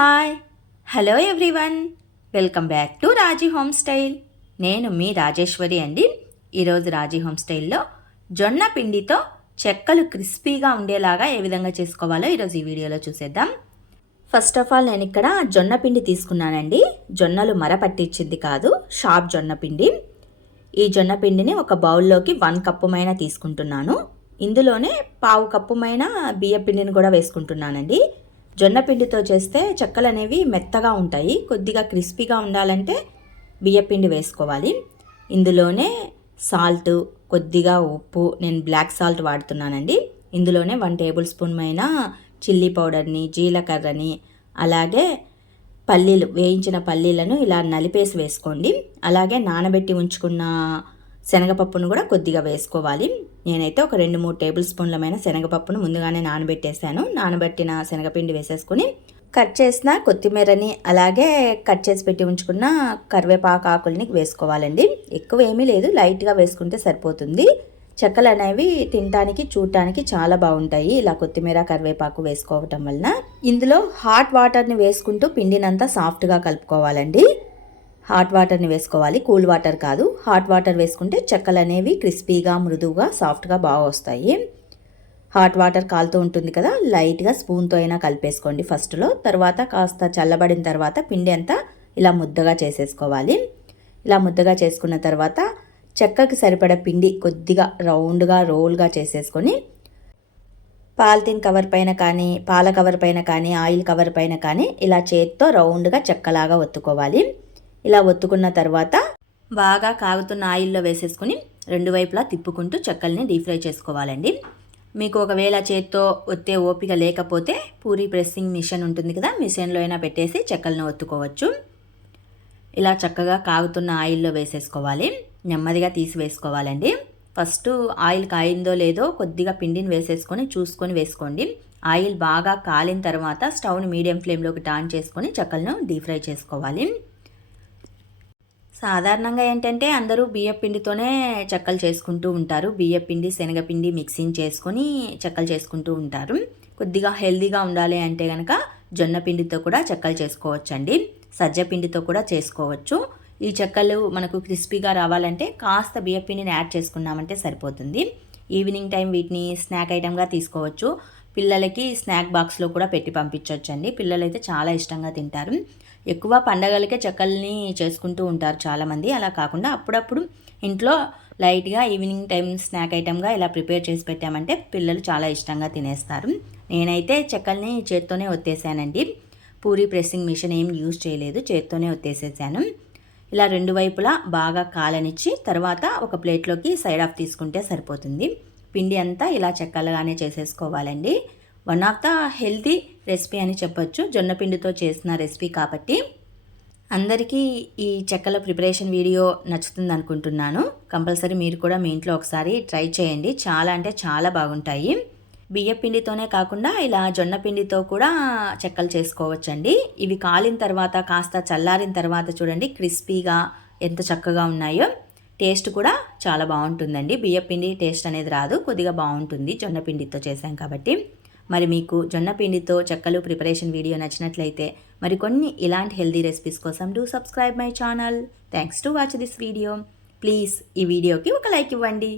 Hi hello everyone, welcome back to Raji homestyle. నేను మీ రాజేశ్వరి అండి. ఈరోజు రాజీ హోమ్స్టైల్లో జొన్న పిండితో చెక్కలు క్రిస్పీగా ఉండేలాగా ఏ విధంగా చేసుకోవాలో ఈరోజు ఈ వీడియోలో చూసేద్దాం. ఫస్ట్ ఆఫ్ ఆల్ నేను ఇక్కడ జొన్న పిండి తీసుకున్నానండి. జొన్నలు మర పట్టించింది కాదు, షాప్ జొన్న పిండి. ఈ జొన్న పిండిని ఒక బౌల్లోకి 1 కప్పు మైనా తీసుకుంటున్నాను. ఇందులోనే 1/2 కప్పు మైనా బియ్య పిండిని కూడా వేసుకుంటున్నానండి. జొన్న పిండితో చేస్తే చెక్కలు అనేవి మెత్తగా ఉంటాయి. కొద్దిగా క్రిస్పీగా ఉండాలంటే బియ్యపిండి వేసుకోవాలి. ఇందులోనే సాల్ట్, కొద్దిగా ఉప్పు, నేను బ్లాక్ సాల్ట్ వాడుతున్నానండి. ఇందులోనే 1 టేబుల్ స్పూన్ మైన చిల్లీ పౌడర్ని, జీలకర్రని, అలాగే పల్లీలు, వేయించిన పల్లీలను ఇలా నలిపేసి వేసుకోండి. అలాగే నానబెట్టి ఉంచుకున్న శనగపప్పును కూడా కొద్దిగా వేసుకోవాలి. నేనైతే ఒక 2-3 టేబుల్ స్పూన్లమైన శనగపప్పును ముందుగానే నానబెట్టేశాను. నానబెట్టిన శనగపిండి వేసేసుకుని కట్ చేసిన కొత్తిమీరని, అలాగే కట్ చేసి పెట్టి ఉంచుకున్న కరివేపాకు ఆకుల్ని వేసుకోవాలండి. ఎక్కువ ఏమీ లేదు, లైట్గా వేసుకుంటే సరిపోతుంది. చెక్కలు అనేవి తినడానికి చూడటానికి చాలా బాగుంటాయి ఇలా కొత్తిమీర కరివేపాకు వేసుకోవటం వలన. ఇందులో హాట్ వాటర్ని వేసుకుంటూ పిండినంతా సాఫ్ట్గా కలుపుకోవాలండి. హాట్ వాటర్ని వేసుకోవాలి, కూల్ వాటర్ కాదు. హాట్ వాటర్ వేసుకుంటే చెక్కలు అనేవి క్రిస్పీగా, మృదువుగా, సాఫ్ట్గా బాగా వస్తాయి. హాట్ వాటర్ కాలుతూ ఉంటుంది కదా, లైట్గా స్పూన్తో అయినా కలిపేసుకోండి ఫస్ట్లో. తర్వాత కాస్త చల్లబడిన తర్వాత పిండి అంతా ఇలా ముద్దగా చేసేసుకోవాలి. ఇలా ముద్దగా చేసుకున్న తర్వాత చెక్కకి సరిపడ పిండి కొద్దిగా రౌండ్గా రోల్గా చేసేసుకొని పాలిథిన్ కవర్ పైన కానీ, పాల కవర్ పైన కానీ, ఆయిల్ కవర్ పైన కానీ ఇలా చేత్తో రౌండ్గా చెక్కలాగా ఒత్తుకోవాలి. ఇలా ఒత్తుకున్న తర్వాత బాగా కాగుతున్న ఆయిల్లో వేసేసుకుని 2 వైపులా తిప్పుకుంటూ చెక్కల్ని డీప్ ఫ్రై చేసుకోవాలండి. మీకు ఒకవేళ చేత్తో ఒత్తే ఓపిక లేకపోతే పూరీ ప్రెస్సింగ్ మిషన్ ఉంటుంది కదా, మిషన్లో అయినా పెట్టేసి చెక్కలను ఒత్తుకోవచ్చు. ఇలా చక్కగా కాగుతున్న ఆయిల్లో వేసేసుకోవాలి. నెమ్మదిగా తీసి వేసుకోవాలండి. ఫస్ట్ ఆయిల్ కాయిందో లేదో కొద్దిగా పిండిని వేసేసుకొని చూసుకొని వేసుకోండి. ఆయిల్ బాగా కాలిన తర్వాత స్టవ్ని మీడియం ఫ్లేమ్లోకి టర్న్ చేసుకొని చెక్కలను డీప్ ఫ్రై చేసుకోవాలి. సాధారణంగా ఏంటంటే అందరూ బియ్యపిండితోనే చెక్కలు చేసుకుంటూ ఉంటారు. బియ్యపిండి, శనగపిండి మిక్సింగ్ చేసుకొని చెక్కలు చేసుకుంటూ ఉంటారు. కొద్దిగా హెల్దీగా ఉండాలి అంటే కనుక జొన్న పిండితో కూడా చెక్కలు చేసుకోవచ్చండి. సజ్జ పిండితో కూడా చేసుకోవచ్చు. ఈ చెక్కలు మనకు క్రిస్పీగా రావాలంటే కాస్త బియ్యపిండిని యాడ్ చేసుకున్నామంటే సరిపోతుంది. ఈవినింగ్ టైం వీటిని స్నాక్ ఐటమ్గా తీసుకోవచ్చు. పిల్లలకి స్నాక్ బాక్స్లో కూడా పెట్టి పంపించవచ్చండి. పిల్లలైతే చాలా ఇష్టంగా తింటారు. ఎక్కువ పండగలకే చెక్కల్ని చేసుకుంటూ ఉంటారు చాలామంది. అలా కాకుండా అప్పుడప్పుడు ఇంట్లో లైట్గా ఈవినింగ్ టైం స్నాక్ ఐటమ్గా ఇలా ప్రిపేర్ చేసి పెట్టామంటే పిల్లలు చాలా ఇష్టంగా తినేస్తారు. నేనైతే చెక్కల్ని చేత్తోనే ఒత్తేసానండి. పూరీ ప్రెస్సింగ్ మిషన్ ఏం యూజ్ చేయలేదు, చేత్తోనే ఒత్తేసేసాను. ఇలా 2 వైపులా బాగా కాలనిచ్చి తర్వాత ఒక ప్లేట్లోకి సైడ్ ఆఫ్ తీసుకుంటే సరిపోతుంది. పిండి అంతా ఇలా చెక్కలుగానే చేసేసుకోవాలండి. One of the healthy recipe అని చెప్పొచ్చు. జొన్న పిండితో చేసిన రెసిపీ కాబట్టి అందరికీ ఈ చెక్కల ప్రిపరేషన్ వీడియో నచ్చుతుంది అనుకుంటున్నాను. కంపల్సరీ మీరు కూడా మీ ఇంట్లో ఒకసారి ట్రై చేయండి. చాలా అంటే చాలా బాగుంటాయి. బియ్య పిండితోనే కాకుండా ఇలా జొన్న పిండితో కూడా చెక్కలు చేసుకోవచ్చండి. ఇవి కాలిన తర్వాత కాస్త చల్లారిన తర్వాత చూడండి క్రిస్పీగా ఎంత చక్కగా ఉన్నాయో. టేస్ట్ కూడా చాలా బాగుంటుందండి. బియ్య పిండి టేస్ట్ అనేది రాదు, కొద్దిగా బాగుంటుంది జొన్న పిండితో చేసాం కాబట్టి. మరి మీకు జొన్న పిండితో చెక్కలు ప్రిపరేషన్ వీడియో నచ్చినట్లయితే మరికొన్ని ఇలాంటి హెల్దీ రెసిపీస్ కోసం do subscribe my channel. Thanks to watch this video. Please ఈ వీడియోకి ఒక లైక్ ఇవ్వండి.